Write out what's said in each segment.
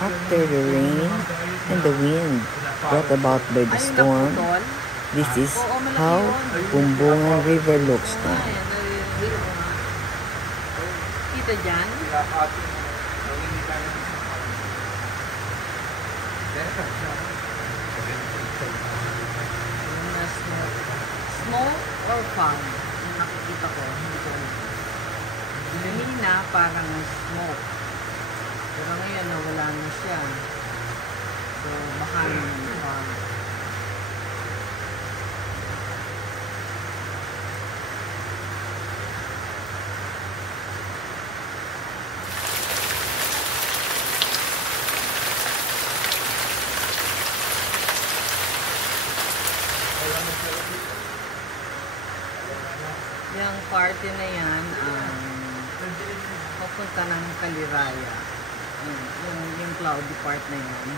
After the rain and the wind brought about by the storm, this is how Bumbungan River looks now. Kita dyan? Smoke or fog? Yung nakikita ko, hindi ko alam. Kanina parang smoke. Pero ngayon nawala na siya. So baka yung fog. Yung party na yan, papunta ng Kaliraya. Yung cloudy part na yan.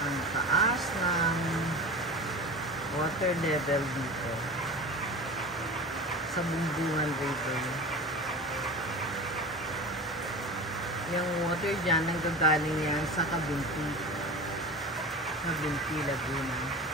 Ang taas ng water level dito sa Bumbungan River. Yung water dyan nanggagaling yan sa Kabunti, Laguna.